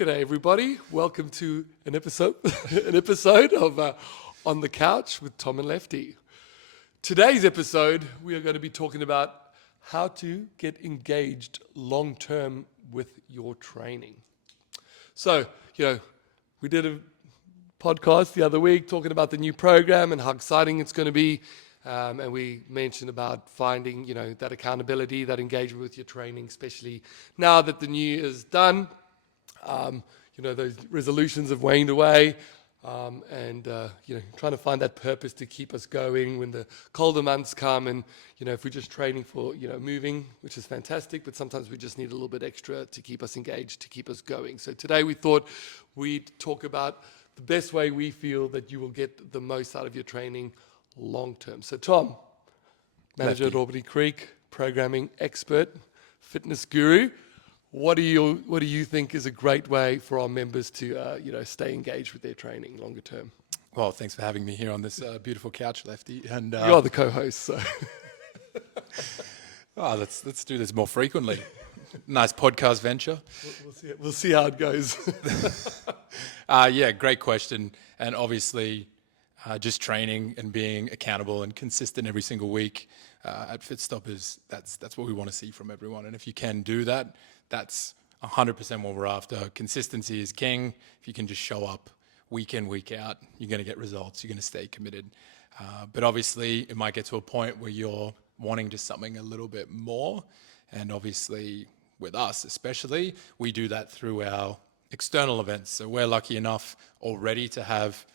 G'day everybody. Welcome to an episode of On the Couch with Tom and Lefty. Today's episode, we are going to be talking about how to get engaged long-term with your training. So, we did a podcast the other week talking about the new program and how exciting it's going to be. And we mentioned about finding, that accountability, that engagement with your training, especially now that the new year is done. Those resolutions have waned away, and trying to find that purpose to keep us going when the colder months come. And, if we're just training for, moving, which is fantastic, but sometimes we just need a little bit extra to keep us engaged, to keep us going. So today we thought we'd talk about the best way we feel that you will get the most out of your training long term. So Tom, manager at Albany Creek, programming expert, fitness guru. What do you think is a great way for our members to stay engaged with their training longer term? Well, thanks for having me here on this beautiful couch, Lefty. And you're the co-host, so let's do this more frequently. Nice podcast venture. We'll see how it goes. Great question. And obviously, just training and being accountable and consistent every single week at FitStop that's what we want to see from everyone. And if you can do that, that's 100% what we're after. Consistency is king. If you can just show up week in, week out, you're going to get results. You're going to stay committed. But obviously, it might get to a point where you're wanting just something a little bit more. And obviously, with us especially, we do that through our external events. So we're lucky enough already to have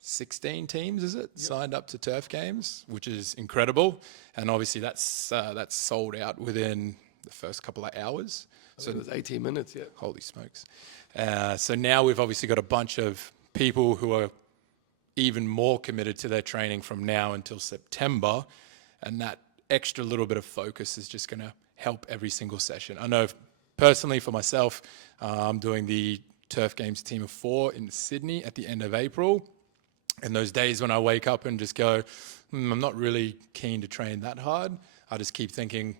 16 teams, signed up to Turf Games, which is incredible. And obviously, that's sold out within the first couple of hours. So it was 18 minutes, yeah. Holy smokes. So now we've obviously got a bunch of people who are even more committed to their training from now until September. And that extra little bit of focus is just going to help every single session. I know personally for myself, I'm doing the Turf Games team of 4 in Sydney at the end of April. And those days when I wake up and just go, I'm not really keen to train that hard, I just keep thinking,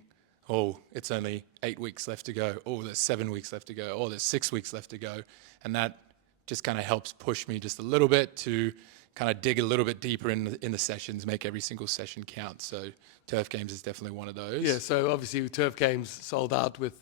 it's only 8 weeks left to go. There's 7 weeks left to go. There's 6 weeks left to go. And that just kind of helps push me just a little bit to kind of dig a little bit deeper in the sessions, make every single session count. So Turf Games is definitely one of those. Yeah, so obviously Turf Games sold out with,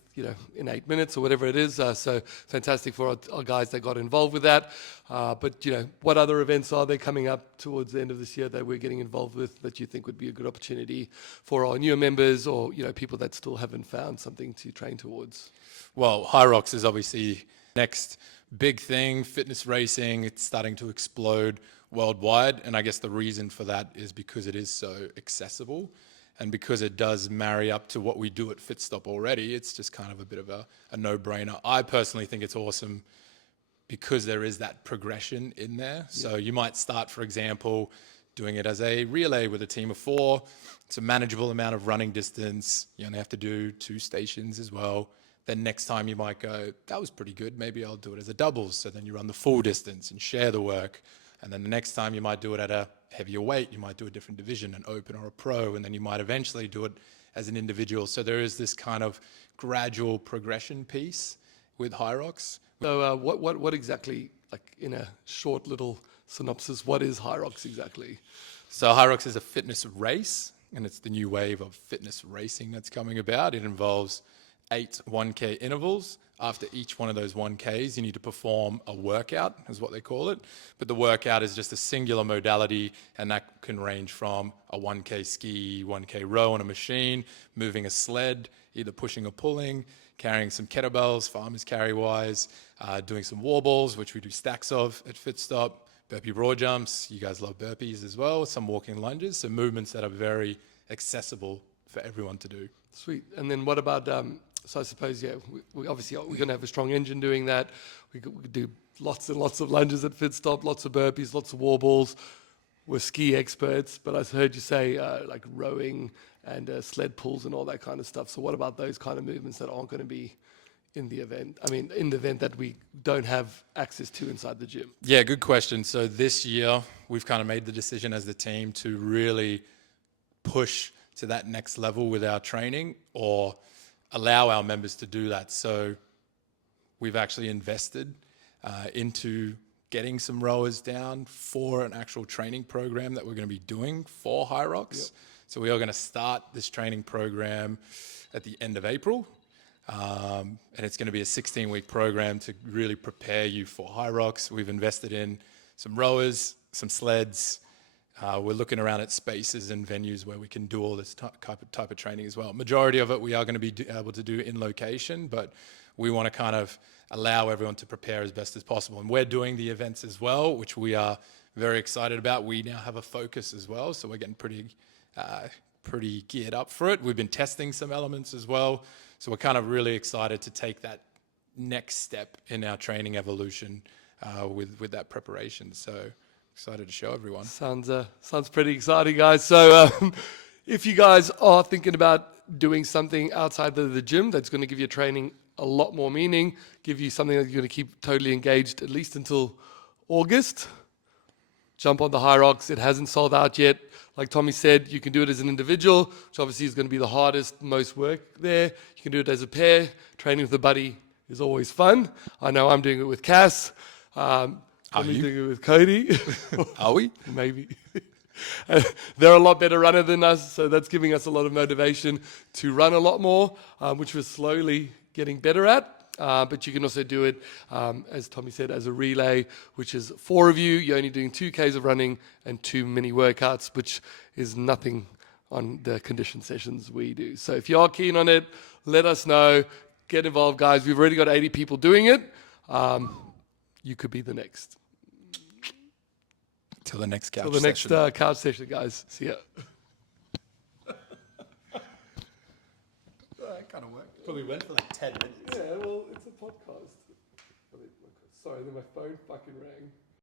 in 8 minutes or whatever it is. So fantastic for our guys that got involved with that. But, what other events are there coming up towards the end of this year that we're getting involved with that you think would be a good opportunity for our newer members or, people that still haven't found something to train towards? Well, Hyrox is obviously next big thing, fitness racing. It's starting to explode worldwide. And I guess the reason for that is because it is so accessible. And because it does marry up to what we do at FitStop already, it's just kind of a bit of a no-brainer. I personally think it's awesome because there is that progression in there. So you might start, for example, doing it as a relay with a team of 4. It's a manageable amount of running distance. You only have to do 2 stations as well. Then next time you might go, that was pretty good. Maybe I'll do it as a doubles. So then you run the full distance and share the work. And then the next time you might do it at a heavier weight, you might do a different division, an open or a pro, and then you might eventually do it as an individual. So there is this kind of gradual progression piece with Hyrox. So what exactly, like in a short little synopsis, what is Hyrox exactly? So Hyrox is a fitness race, and it's the new wave of fitness racing that's coming about. It involves 8 1K intervals. After each one of those 1Ks, you need to perform a workout, is what they call it. But the workout is just a singular modality, and that can range from a 1K ski, 1K row on a machine, moving a sled, either pushing or pulling, carrying some kettlebells, farmers carry-wise, doing some wall balls, which we do stacks of at FitStop, burpee broad jumps. You guys love burpees as well, some walking lunges, so movements that are very accessible for everyone to do. Sweet. And then what about... So I suppose, we're going to have a strong engine doing that. We could do lots and lots of lunges at FitStop, lots of burpees, lots of wall balls. We're ski experts, but I heard you say like rowing and sled pulls and all that kind of stuff. So what about those kind of movements that aren't going to be in the event? I mean, in the event that we don't have access to inside the gym? Yeah, good question. So this year, we've kind of made the decision as the team to really push to that next level with our training or allow our members to do that. So we've actually invested into getting some rowers down for an actual training program that we're going to be doing for Hyrox. So we are going to start this training program at the end of April. And it's going to be a 16-week program to really prepare you for Hyrox. We've invested in some rowers, some sleds. We're looking around at spaces and venues where we can do all this type of training as well. Majority of it we are going to be able to do in location, but we want to kind of allow everyone to prepare as best as possible. And we're doing the events as well, which we are very excited about. We now have a focus as well, so we're getting pretty geared up for it. We've been testing some elements as well, so we're kind of really excited to take that next step in our training evolution with that preparation. So excited to show everyone. Sounds pretty exciting, guys. So if you guys are thinking about doing something outside of the gym that's going to give your training a lot more meaning, give you something that you're going to keep totally engaged at least until August, jump on the Hyrox. It hasn't sold out yet. Like Tommy said, you can do it as an individual, which obviously is going to be the hardest, most work there. You can do it as a pair. Training with a buddy is always fun. I know I'm doing it with Cass. I'm doing it with Cody. Are we? Maybe. They're a lot better runner than us, so that's giving us a lot of motivation to run a lot more, which we're slowly getting better at. But you can also do it, as Tommy said, as a relay, which is 4 of you. You're only doing 2Ks of running and 2 mini workouts, which is nothing on the condition sessions we do. So if you are keen on it, let us know. Get involved, guys. We've already got 80 people doing it. You could be the next. Till the next couch Till the next session. couch session, guys. See ya. That kind of worked. Probably went for like 10 minutes. Yeah, well, it's a podcast. Sorry, then my phone fucking rang.